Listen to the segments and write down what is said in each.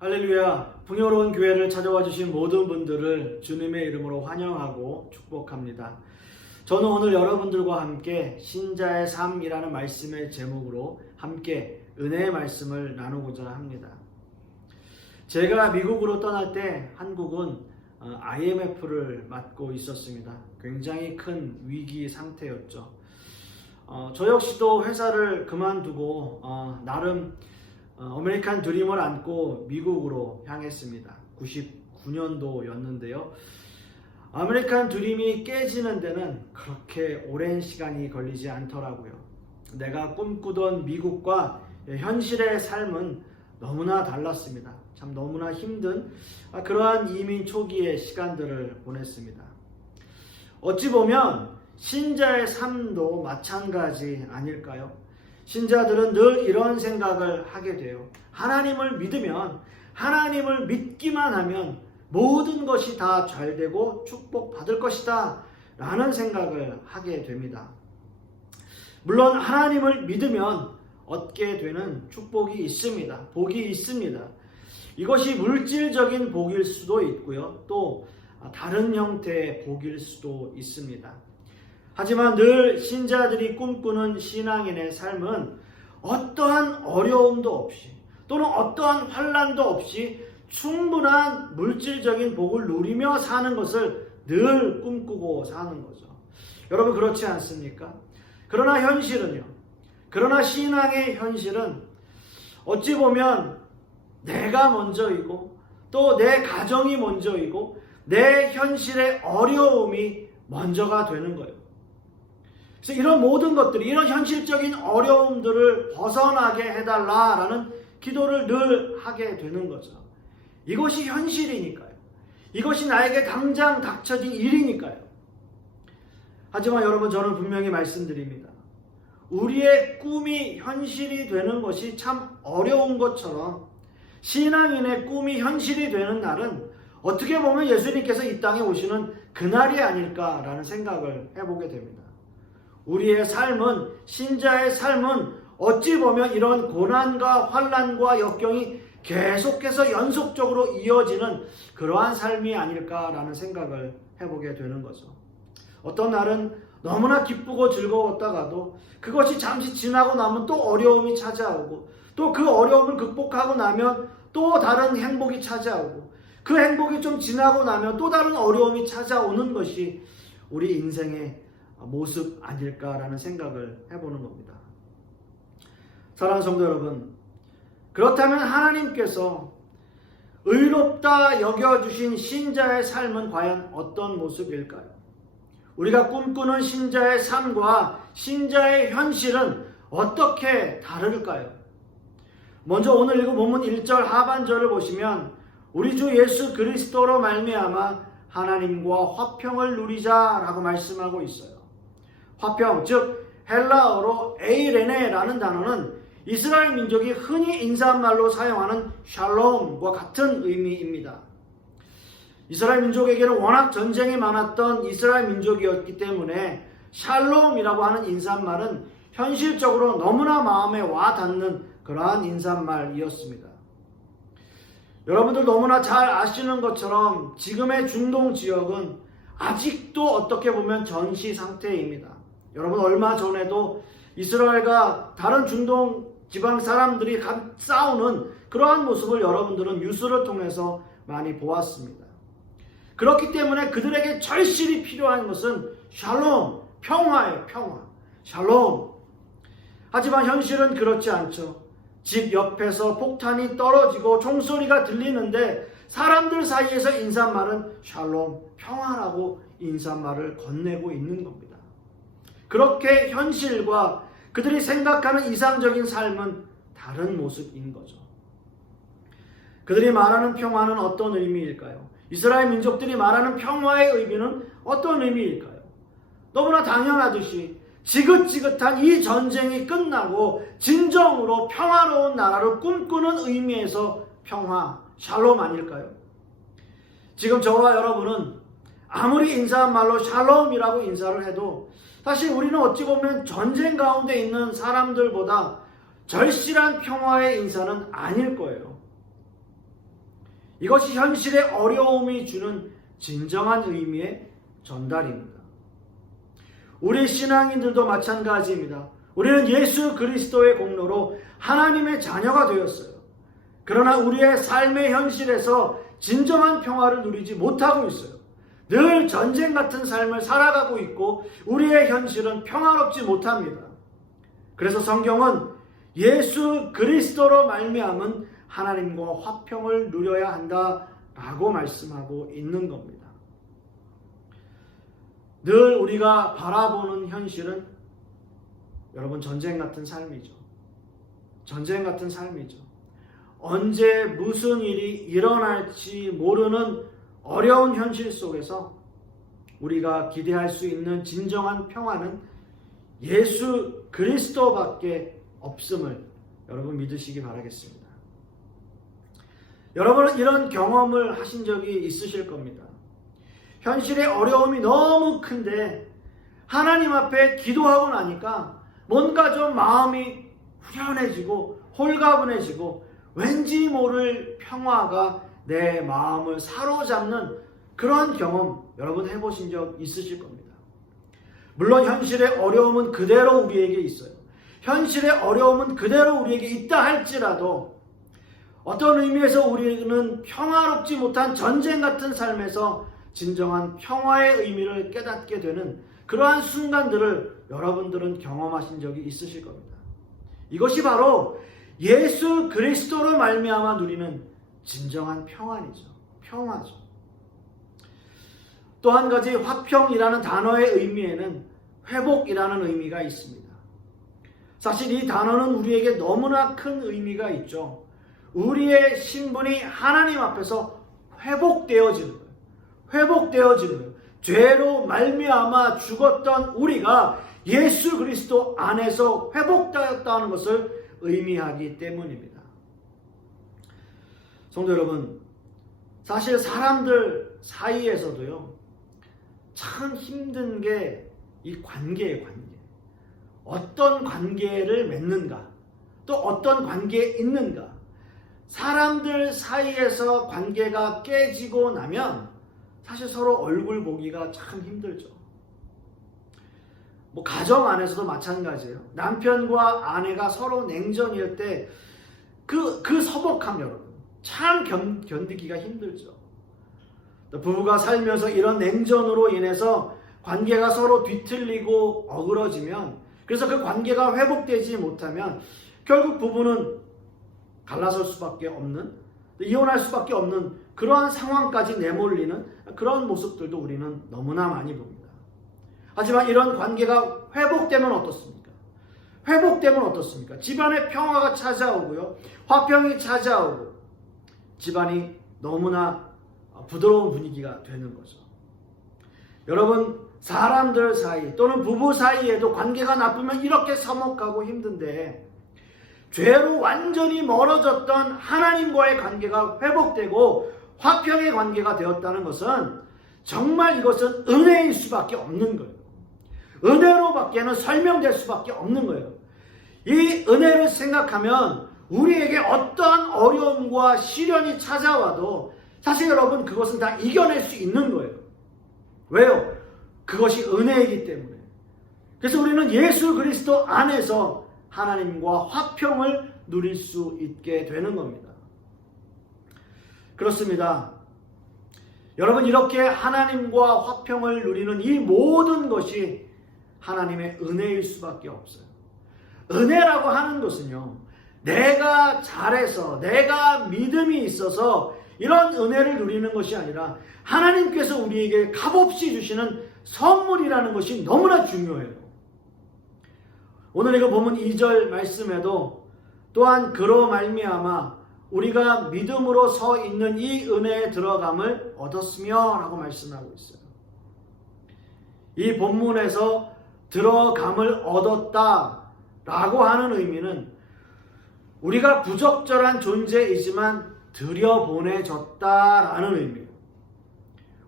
할렐루야. 풍요로운 교회를 찾아와 주신 모든 분들을 주님의 이름으로 환영하고 축복합니다. 저는 오늘 여러분들과 함께 신자의 삶이라는 말씀의 제목으로 함께 은혜의 말씀을 나누고자 합니다. 제가 미국으로 떠날 때 한국은 IMF를 맞고 있었습니다. 굉장히 큰 위기 상태였죠. 저 역시도 회사를 그만두고 나름 아메리칸 드림을 안고 미국으로 향했습니다. 99년도였는데요. 아메리칸 드림이 깨지는 데는 그렇게 오랜 시간이 걸리지 않더라고요. 내가 꿈꾸던 미국과 현실의 삶은 너무나 달랐습니다. 참 너무나 힘든 그러한 이민 초기의 시간들을 보냈습니다. 어찌 보면 신자의 삶도 마찬가지 아닐까요? 신자들은 늘 이런 생각을 하게 돼요. 하나님을 믿으면, 하나님을 믿기만 하면 모든 것이 다 잘되고 축복받을 것이다 라는 생각을 하게 됩니다. 물론 하나님을 믿으면 얻게 되는 축복이 있습니다. 복이 있습니다. 이것이 물질적인 복일 수도 있고요. 또 다른 형태의 복일 수도 있습니다. 하지만 늘 신자들이 꿈꾸는 신앙인의 삶은 어떠한 어려움도 없이 또는 어떠한 환난도 없이 충분한 물질적인 복을 누리며 사는 것을 늘 꿈꾸고 사는 거죠. 여러분 그렇지 않습니까? 그러나 현실은요. 그러나 신앙의 현실은 어찌 보면 내가 먼저이고 또 내 가정이 먼저이고 내 현실의 어려움이 먼저가 되는 거예요. 그래서 이런 모든 것들이 이런 현실적인 어려움들을 벗어나게 해달라라는 기도를 늘 하게 되는 거죠. 이것이 현실이니까요. 이것이 나에게 당장 닥쳐진 일이니까요. 하지만 여러분 저는 분명히 말씀드립니다. 우리의 꿈이 현실이 되는 것이 참 어려운 것처럼 신앙인의 꿈이 현실이 되는 날은 어떻게 보면 예수님께서 이 땅에 오시는 그날이 아닐까라는 생각을 해보게 됩니다. 우리의 삶은, 신자의 삶은 어찌 보면 이런 고난과 환난과 역경이 계속해서 연속적으로 이어지는 그러한 삶이 아닐까라는 생각을 해보게 되는 거죠. 어떤 날은 너무나 기쁘고 즐거웠다가도 그것이 잠시 지나고 나면 또 어려움이 찾아오고 또 그 어려움을 극복하고 나면 또 다른 행복이 찾아오고 그 행복이 좀 지나고 나면 또 다른 어려움이 찾아오는 것이 우리 인생의 모습 아닐까라는 생각을 해보는 겁니다. 사랑하는 성도 여러분, 그렇다면 하나님께서 의롭다 여겨주신 신자의 삶은 과연 어떤 모습일까요? 우리가 꿈꾸는 신자의 삶과 신자의 현실은 어떻게 다를까요? 먼저 오늘 읽은 본문 1절 하반절을 보시면 우리 주 예수 그리스도로 말미암아 하나님과 화평을 누리자라고 말씀하고 있어요. 화평, 즉 헬라어로 에이레네라는 단어는 이스라엘 민족이 흔히 인사말로 사용하는 샬롬과 같은 의미입니다. 이스라엘 민족에게는 워낙 전쟁이 많았던 이스라엘 민족이었기 때문에 샬롬이라고 하는 인사말은 현실적으로 너무나 마음에 와닿는 그러한 인사말이었습니다. 여러분들 너무나 잘 아시는 것처럼 지금의 중동 지역은 아직도 어떻게 보면 전시 상태입니다. 여러분 얼마 전에도 이스라엘과 다른 중동 지방 사람들이 싸우는 그러한 모습을 여러분들은 뉴스를 통해서 많이 보았습니다. 그렇기 때문에 그들에게 절실히 필요한 것은 샬롬, 평화예요. 평화, 샬롬. 하지만 현실은 그렇지 않죠. 집 옆에서 폭탄이 떨어지고 총소리가 들리는데 사람들 사이에서 인사말은 샬롬, 평화라고 인사말을 건네고 있는 겁니다. 그렇게 현실과 그들이 생각하는 이상적인 삶은 다른 모습인 거죠. 그들이 말하는 평화는 어떤 의미일까요? 이스라엘 민족들이 말하는 평화의 의미는 어떤 의미일까요? 너무나 당연하듯이 지긋지긋한 이 전쟁이 끝나고 진정으로 평화로운 나라를 꿈꾸는 의미에서 평화, 샬롬 아닐까요? 지금 저와 여러분은 아무리 인사한 말로 샬롬이라고 인사를 해도 사실 우리는 어찌 보면 전쟁 가운데 있는 사람들보다 절실한 평화의 인사는 아닐 거예요. 이것이 현실의 어려움이 주는 진정한 의미의 전달입니다. 우리 신앙인들도 마찬가지입니다. 우리는 예수 그리스도의 공로로 하나님의 자녀가 되었어요. 그러나 우리의 삶의 현실에서 진정한 평화를 누리지 못하고 있어요. 늘 전쟁 같은 삶을 살아가고 있고 우리의 현실은 평화롭지 못합니다. 그래서 성경은 예수 그리스도로 말미암은 하나님과 화평을 누려야 한다라고 말씀하고 있는 겁니다. 늘 우리가 바라보는 현실은 여러분 전쟁 같은 삶이죠. 전쟁 같은 삶이죠. 언제 무슨 일이 일어날지 모르는 어려운 현실 속에서 우리가 기대할 수 있는 진정한 평화는 예수 그리스도밖에 없음을 여러분 믿으시기 바라겠습니다. 여러분은 이런 경험을 하신 적이 있으실 겁니다. 현실의 어려움이 너무 큰데 하나님 앞에 기도하고 나니까 뭔가 좀 마음이 후련해지고 홀가분해지고 왠지 모를 평화가 내 마음을 사로잡는 그런 경험 여러분 해보신 적 있으실 겁니다. 물론 현실의 어려움은 그대로 우리에게 있어요. 현실의 어려움은 그대로 우리에게 있다 할지라도 어떤 의미에서 우리는 평화롭지 못한 전쟁 같은 삶에서 진정한 평화의 의미를 깨닫게 되는 그러한 순간들을 여러분들은 경험하신 적이 있으실 겁니다. 이것이 바로 예수 그리스도로 말미암아 누리는 진정한 평안이죠. 평화죠. 또 한 가지 화평이라는 단어의 의미에는 회복이라는 의미가 있습니다. 사실 이 단어는 우리에게 너무나 큰 의미가 있죠. 우리의 신분이 하나님 앞에서 회복되어지는 거예요. 회복되어지는 거예요. 죄로 말미암아 죽었던 우리가 예수 그리스도 안에서 회복되었다는 것을 의미하기 때문입니다. 성도 여러분, 사실 사람들 사이에서도요, 참 힘든 게 이 관계예요, 관계. 어떤 관계를 맺는가, 또 어떤 관계에 있는가. 사람들 사이에서 관계가 깨지고 나면 사실 서로 얼굴 보기가 참 힘들죠. 뭐 가정 안에서도 마찬가지예요. 남편과 아내가 서로 냉전일 때 그 서먹함 여러분 참 견디기가 힘들죠. 부부가 살면서 이런 냉전으로 인해서 관계가 서로 뒤틀리고 어그러지면 그래서 그 관계가 회복되지 못하면 결국 부부는 갈라설 수밖에 없는, 이혼할 수밖에 없는 그러한 상황까지 내몰리는 그런 모습들도 우리는 너무나 많이 봅니다. 하지만 이런 관계가 회복되면 어떻습니까? 회복되면 어떻습니까? 집안에 평화가 찾아오고요. 화평이 찾아오고 집안이 너무나 부드러운 분위기가 되는 거죠. 여러분, 사람들 사이 또는 부부 사이에도 관계가 나쁘면 이렇게 서먹하고 힘든데 죄로 완전히 멀어졌던 하나님과의 관계가 회복되고 화평의 관계가 되었다는 것은 정말 이것은 은혜일 수밖에 없는 거예요. 은혜로밖에는 설명될 수밖에 없는 거예요. 이 은혜를 생각하면 우리에게 어떠한 어려움과 시련이 찾아와도 사실 여러분 그것은 다 이겨낼 수 있는 거예요. 왜요? 그것이 은혜이기 때문에. 그래서 우리는 예수 그리스도 안에서 하나님과 화평을 누릴 수 있게 되는 겁니다. 그렇습니다. 여러분, 이렇게 하나님과 화평을 누리는 이 모든 것이 하나님의 은혜일 수밖에 없어요. 은혜라고 하는 것은요, 내가 잘해서 내가 믿음이 있어서 이런 은혜를 누리는 것이 아니라 하나님께서 우리에게 값없이 주시는 선물이라는 것이 너무나 중요해요. 오늘 이거 보면 2절 말씀에도 또한 그로 말미암아 우리가 믿음으로 서 있는 이 은혜에 들어감을 얻었으며 라고 말씀하고 있어요. 이 본문에서 들어감을 얻었다 라고 하는 의미는 우리가 부적절한 존재이지만 들여보내졌다라는 의미예요.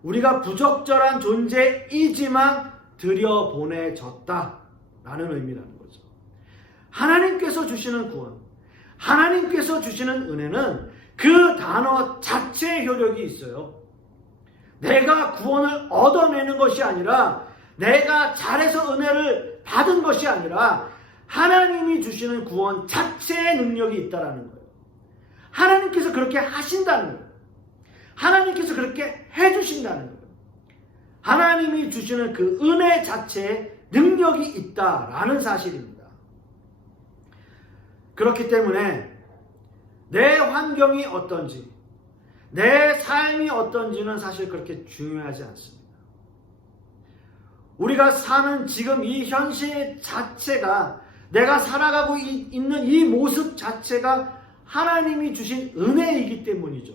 우리가 부적절한 존재이지만 들여보내졌다라는 의미라는 거죠. 하나님께서 주시는 구원, 하나님께서 주시는 은혜는 그 단어 자체의 효력이 있어요. 내가 구원을 얻어내는 것이 아니라, 내가 잘해서 은혜를 받은 것이 아니라 하나님이 주시는 구원 자체의 능력이 있다라는 거예요. 하나님께서 그렇게 하신다는 거예요. 하나님께서 그렇게 해주신다는 거예요. 하나님이 주시는 그 은혜 자체에 능력이 있다라는 사실입니다. 그렇기 때문에 내 환경이 어떤지, 내 삶이 어떤지는 사실 그렇게 중요하지 않습니다. 우리가 사는 지금 이 현실 자체가, 내가 살아가고 있는 이 모습 자체가 하나님이 주신 은혜이기 때문이죠.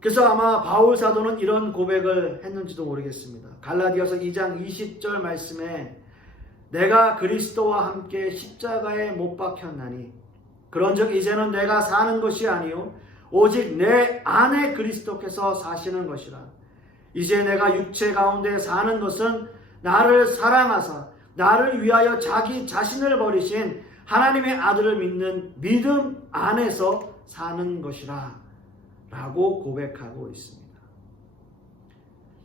그래서 아마 바울 사도는 이런 고백을 했는지도 모르겠습니다. 갈라디아서 2장 20절 말씀에 내가 그리스도와 함께 십자가에 못 박혔나니 그런즉 이제는 내가 사는 것이 아니요 오직 내 안에 그리스도께서 사시는 것이라. 이제 내가 육체 가운데 사는 것은 나를 사랑하사 나를 위하여 자기 자신을 버리신 하나님의 아들을 믿는 믿음 안에서 사는 것이라 라고 고백하고 있습니다.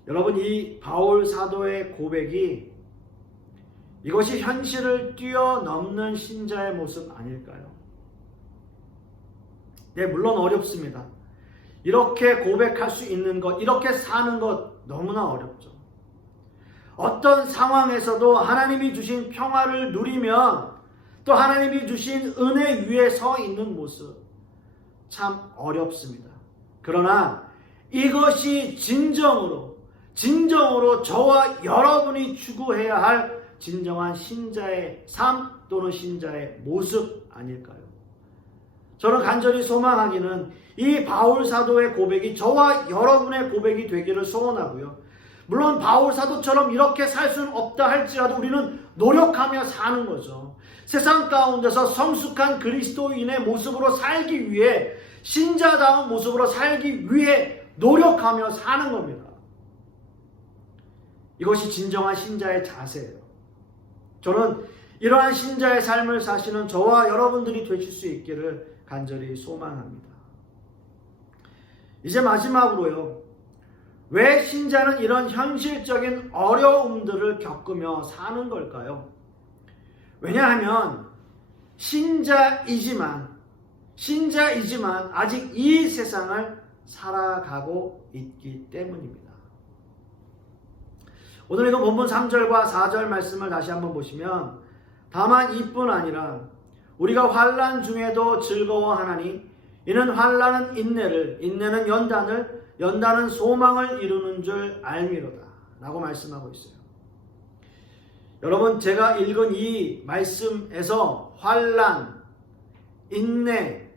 여러분, 이 바울 사도의 고백이 이것이 현실을 뛰어넘는 신자의 모습 아닐까요? 네, 물론 어렵습니다. 이렇게 고백할 수 있는 것, 이렇게 사는 것 너무나 어렵죠. 어떤 상황에서도 하나님이 주신 평화를 누리며 또 하나님이 주신 은혜 위에 서 있는 모습 참 어렵습니다. 그러나 이것이 진정으로 저와 여러분이 추구해야 할 진정한 신자의 삶 또는 신자의 모습 아닐까요? 저는 간절히 소망하기는 이 바울 사도의 고백이 저와 여러분의 고백이 되기를 소원하고요. 물론 바울 사도처럼 이렇게 살 수는 없다 할지라도 우리는 노력하며 사는 거죠. 세상 가운데서 성숙한 그리스도인의 모습으로 살기 위해, 신자다운 모습으로 살기 위해 노력하며 사는 겁니다. 이것이 진정한 신자의 자세예요. 저는 이러한 신자의 삶을 사시는 저와 여러분들이 되실 수 있기를 간절히 소망합니다. 이제 마지막으로요. 왜 신자는 이런 현실적인 어려움들을 겪으며 사는 걸까요? 왜냐하면 신자이지만 아직 이 세상을 살아가고 있기 때문입니다. 오늘 이거 본문 3절과 4절 말씀을 다시 한번 보시면 다만 이뿐 아니라 우리가 환난 중에도 즐거워하나니 이는 환난은 인내를, 인내는 연단을, 연단은 소망을 이루는 줄 알미로다 라고 말씀하고 있어요. 여러분, 제가 읽은 이 말씀에서 환난, 인내,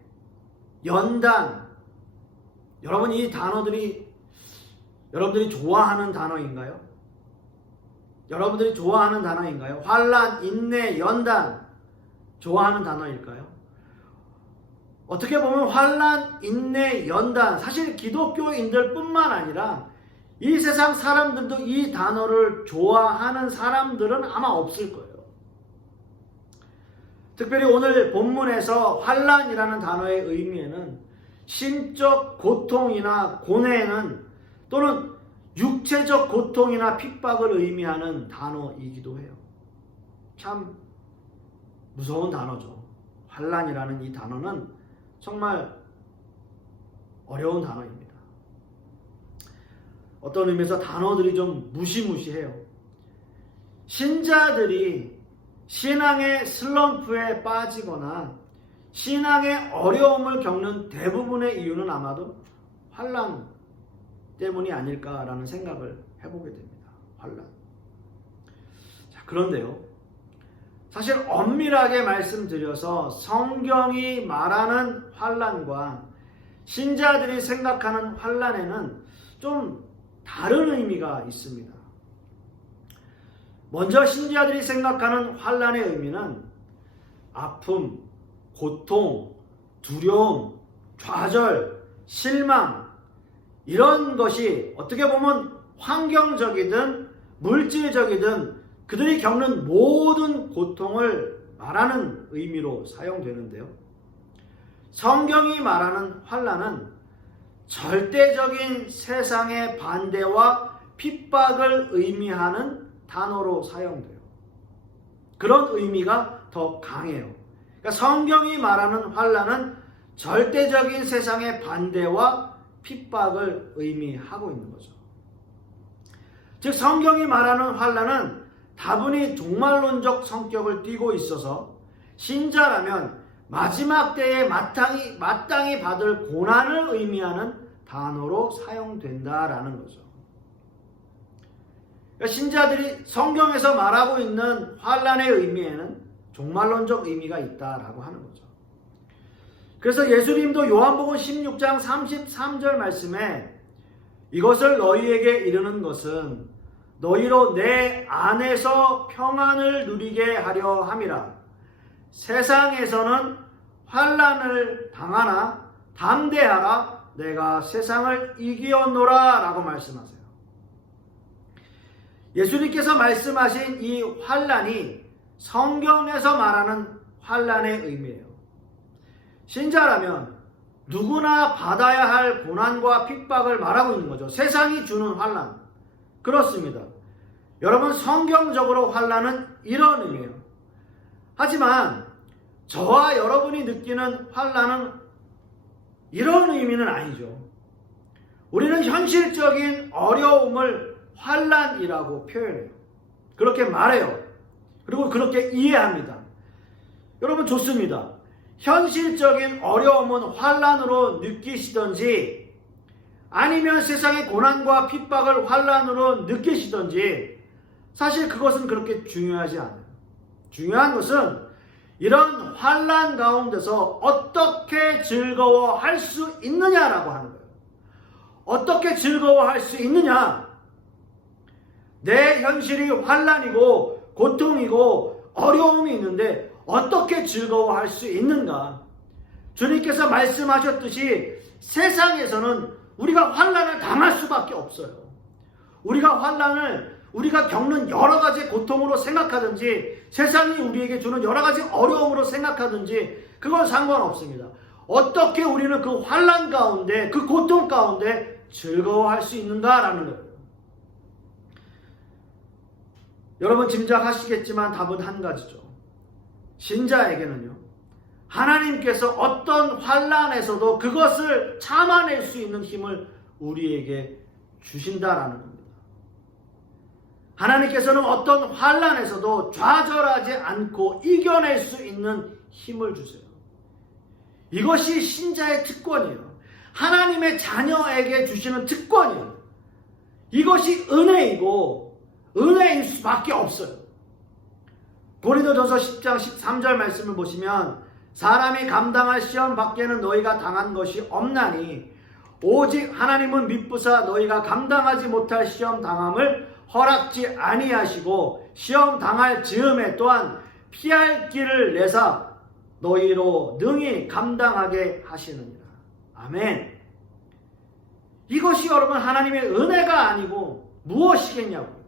연단, 여러분 이 단어들이 여러분들이 좋아하는 단어인가요? 여러분들이 좋아하는 단어인가요? 환난, 인내, 연단 좋아하는 단어일까요? 어떻게 보면 환난, 인내, 연단, 사실 기독교인들 뿐만 아니라 이 세상 사람들도 이 단어를 좋아하는 사람들은 아마 없을 거예요. 특별히 오늘 본문에서 환난이라는 단어의 의미에는 신적 고통이나 고뇌는 또는 육체적 고통이나 핍박을 의미하는 단어이기도 해요. 참 무서운 단어죠. 환난이라는 이 단어는 정말 어려운 단어입니다. 어떤 의미에서 단어들이 좀 무시무시해요. 신자들이 신앙의 슬럼프에 빠지거나 신앙의 어려움을 겪는 대부분의 이유는 아마도 환난 때문이 아닐까라는 생각을 해보게 됩니다. 환난. 자, 그런데요. 사실 엄밀하게 말씀드려서 성경이 말하는 환난과 신자들이 생각하는 환난에는 좀 다른 의미가 있습니다. 먼저 신자들이 생각하는 환난의 의미는 아픔, 고통, 두려움, 좌절, 실망 이런 것이 어떻게 보면 환경적이든 물질적이든 그들이 겪는 모든 고통을 말하는 의미로 사용되는데요. 성경이 말하는 환난은 절대적인 세상의 반대와 핍박을 의미하는 단어로 사용돼요. 그런 의미가 더 강해요. 그러니까 성경이 말하는 환난은 절대적인 세상의 반대와 핍박을 의미하고 있는 거죠. 즉 성경이 말하는 환난은 다분히 종말론적 성격을 띠고 있어서 신자라면 마지막 때에 마땅히 받을 고난을 의미하는 단어로 사용된다라는 거죠. 그러니까 신자들이 성경에서 말하고 있는 환난의 의미에는 종말론적 의미가 있다라고 하는 거죠. 그래서 예수님도 요한복음 16장 33절 말씀에 이것을 너희에게 이르는 것은 너희로 내 안에서 평안을 누리게 하려 함이라. 세상에서는 환난을 당하나 담대하라. 내가 세상을 이기었노라 라고 말씀하세요. 예수님께서 말씀하신 이 환난이 성경에서 말하는 환난의 의미예요. 신자라면 누구나 받아야 할 고난과 핍박을 말하고 있는 거죠. 세상이 주는 환난. 그렇습니다. 여러분 성경적으로 환난은 이런 의미예요. 하지만 저와 여러분이 느끼는 환난은 이런 의미는 아니죠. 우리는 현실적인 어려움을 환난이라고 표현해요. 그렇게 말해요. 그리고 그렇게 이해합니다. 여러분 좋습니다. 현실적인 어려움은 환난으로 느끼시던지 아니면 세상의 고난과 핍박을 환난으로 느끼시던지 사실 그것은 그렇게 중요하지 않아요. 중요한 것은 이런 환난 가운데서 어떻게 즐거워할 수 있느냐라고 하는 거예요. 어떻게 즐거워할 수 있느냐? 내 현실이 환난이고 고통이고 어려움이 있는데 어떻게 즐거워할 수 있는가? 주님께서 말씀하셨듯이 세상에서는 우리가 환난을 당할 수밖에 없어요. 우리가 겪는 여러 가지 고통으로 생각하든지 세상이 우리에게 주는 여러 가지 어려움으로 생각하든지 그건 상관없습니다. 어떻게 우리는 그 환난 가운데 그 고통 가운데 즐거워할 수 있는가라는 거예요. 여러분 짐작하시겠지만 답은 한 가지죠. 신자에게는요. 하나님께서 어떤 환난에서도 그것을 참아낼 수 있는 힘을 우리에게 주신다라는 겁니다. 하나님께서는 어떤 환난에서도 좌절하지 않고 이겨낼 수 있는 힘을 주세요. 이것이 신자의 특권이에요. 하나님의 자녀에게 주시는 특권이에요. 이것이 은혜이고 은혜일 수밖에 없어요. 고린도전서 10장 13절 말씀을 보시면 사람이 감당할 시험 밖에는 너희가 당한 것이 없나니 오직 하나님은 미쁘사 너희가 감당하지 못할 시험 당함을 허락지 아니하시고 시험 당할 즈음에 또한 피할 길을 내사 너희로 능히 감당하게 하시느니라. 아멘. 이것이 여러분 하나님의 은혜가 아니고 무엇이겠냐고요.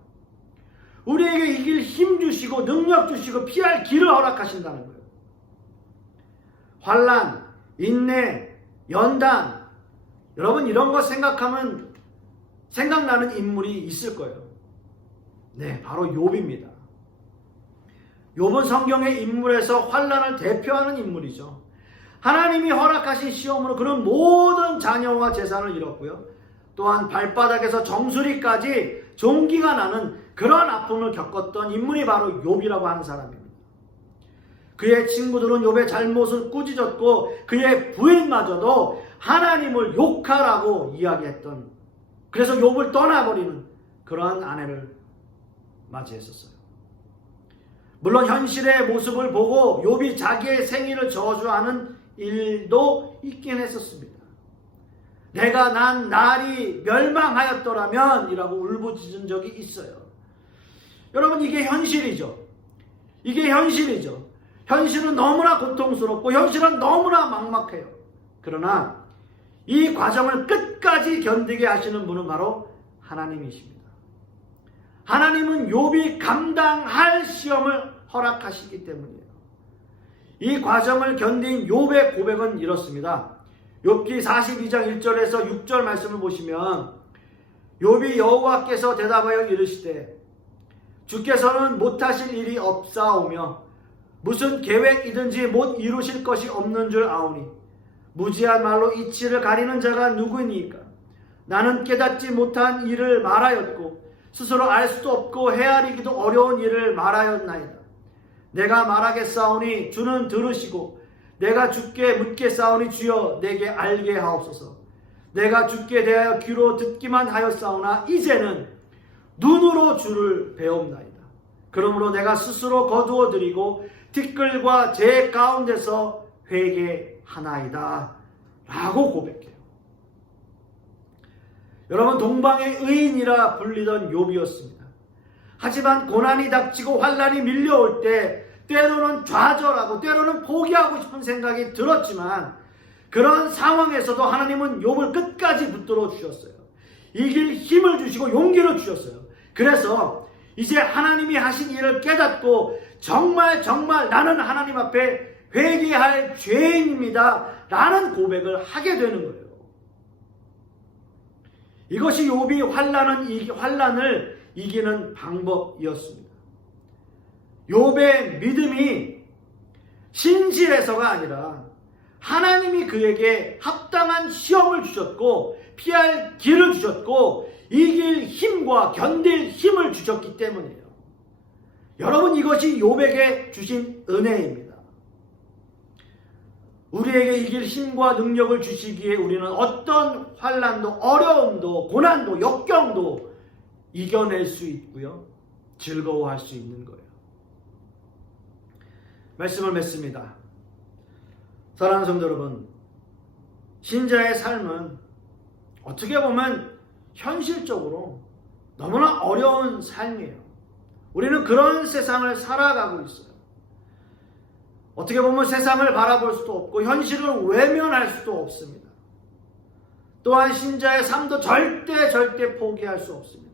우리에게 이길 힘 주시고 능력 주시고 피할 길을 허락하신다는 거예요. 환난, 인내, 연단 여러분 이런 거 생각하면 생각나는 인물이 있을 거예요. 네, 바로 욥입니다. 욥은 성경의 인물에서 환난을 대표하는 인물이죠. 하나님이 허락하신 시험으로 그런 모든 자녀와 재산을 잃었고요. 또한 발바닥에서 정수리까지 종기가 나는 그런 아픔을 겪었던 인물이 바로 욥이라고 하는 사람입니다. 그의 친구들은 욥의 잘못을 꾸짖었고 그의 부인마저도 하나님을 욕하라고 이야기했던, 그래서 욥을 떠나버리는 그러한 아내를 맞이했었어요. 물론 현실의 모습을 보고 욥이 자기의 생일을 저주하는 일도 있긴 했었습니다. 내가 난 날이 멸망하였더라면 이라고 울부짖은 적이 있어요. 여러분 이게 현실이죠. 이게 현실이죠. 현실은 너무나 고통스럽고 현실은 너무나 막막해요. 그러나 이 과정을 끝까지 견디게 하시는 분은 바로 하나님이십니다. 하나님은 욥이 감당할 시험을 허락하시기 때문이에요. 이 과정을 견딘 욥의 고백은 이렇습니다. 욥기 42장 1절에서 6절 말씀을 보시면 욥이 여호와께서 대답하여 이르시되 주께서는 못하실 일이 없사오며 무슨 계획이든지 못 이루실 것이 없는 줄 아오니 무지한 말로 이치를 가리는 자가 누구니까? 나는 깨닫지 못한 일을 말하였고 스스로 알 수도 없고 헤아리기도 어려운 일을 말하였나이다. 내가 말하겠사오니 주는 들으시고 내가 주께 묻겠사오니 주여 내게 알게 하옵소서. 내가 주께 대하여 귀로 듣기만 하였사오나 이제는 눈으로 주를 배옵나이다. 그러므로 내가 스스로 거두어 드리고 티끌과 제 가운데서 회개하나이다 라고 고백해요. 여러분, 동방의 의인이라 불리던 욥이었습니다. 하지만 고난이 닥치고 환난이 밀려올 때 때로는 좌절하고 때로는 포기하고 싶은 생각이 들었지만 그런 상황에서도 하나님은 욥을 끝까지 붙들어 주셨어요. 이길 힘을 주시고 용기를 주셨어요. 그래서 이제 하나님이 하신 일을 깨닫고 정말 나는 하나님 앞에 회개할 죄인입니다 라는 고백을 하게 되는 거예요. 이것이 욥이 환난을 이기는 방법이었습니다. 욥의 믿음이 신실해서가 아니라 하나님이 그에게 합당한 시험을 주셨고 피할 길을 주셨고 이길 힘과 견딜 힘을 주셨기 때문이에요. 여러분, 이것이 욥에게 주신 은혜입니다. 우리에게 이길 힘과 능력을 주시기에 우리는 어떤 환난도 어려움도 고난도 역경도 이겨낼 수 있고요. 즐거워할 수 있는 거예요. 말씀을 맺습니다. 사랑하는 성도 여러분, 신자의 삶은 어떻게 보면 현실적으로 너무나 어려운 삶이에요. 우리는 그런 세상을 살아가고 있어요. 어떻게 보면 세상을 바라볼 수도 없고 현실을 외면할 수도 없습니다. 또한 신자의 삶도 절대 포기할 수 없습니다.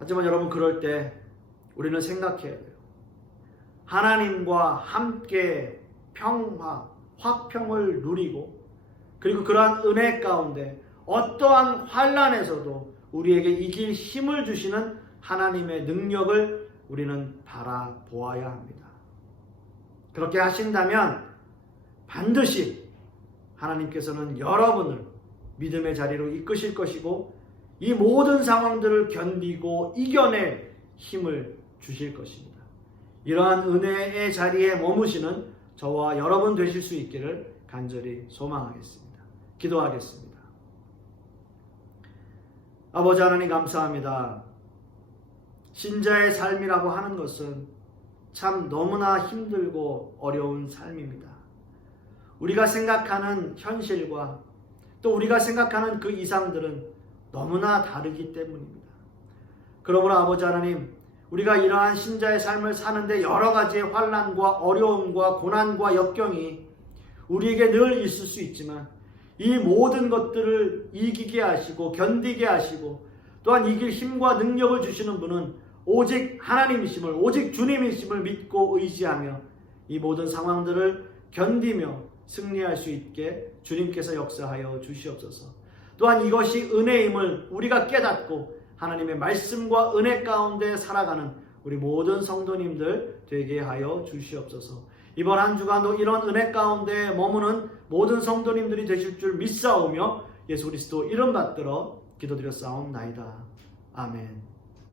하지만 여러분, 그럴 때 우리는 생각해야 돼요. 하나님과 함께 평화, 화평을 누리고 그리고 그러한 은혜 가운데 어떠한 환난에서도 우리에게 이길 힘을 주시는 하나님의 능력을 우리는 바라보아야 합니다. 그렇게 하신다면 반드시 하나님께서는 여러분을 믿음의 자리로 이끄실 것이고 이 모든 상황들을 견디고 이겨낼 힘을 주실 것입니다. 이러한 은혜의 자리에 머무시는 저와 여러분 되실 수 있기를 간절히 소망하겠습니다. 기도하겠습니다. 아버지 하나님, 감사합니다. 신자의 삶이라고 하는 것은 참 너무나 힘들고 어려운 삶입니다. 우리가 생각하는 현실과 또 우리가 생각하는 그 이상들은 너무나 다르기 때문입니다. 그러므로 아버지 하나님, 우리가 이러한 신자의 삶을 사는데 여러 가지의 환난과 어려움과 고난과 역경이 우리에게 늘 있을 수 있지만 이 모든 것들을 이기게 하시고 견디게 하시고 또한 이길 힘과 능력을 주시는 분은 오직 하나님이심을, 오직 주님이심을 믿고 의지하며 이 모든 상황들을 견디며 승리할 수 있게 주님께서 역사하여 주시옵소서. 또한 이것이 은혜임을 우리가 깨닫고 하나님의 말씀과 은혜 가운데 살아가는 우리 모든 성도님들 되게 하여 주시옵소서. 이번 한 주간도 이런 은혜 가운데 머무는 모든 성도님들이 되실 줄 믿사오며 예수 그리스도 이름 받들어 기도드렸사옵나이다. 아멘.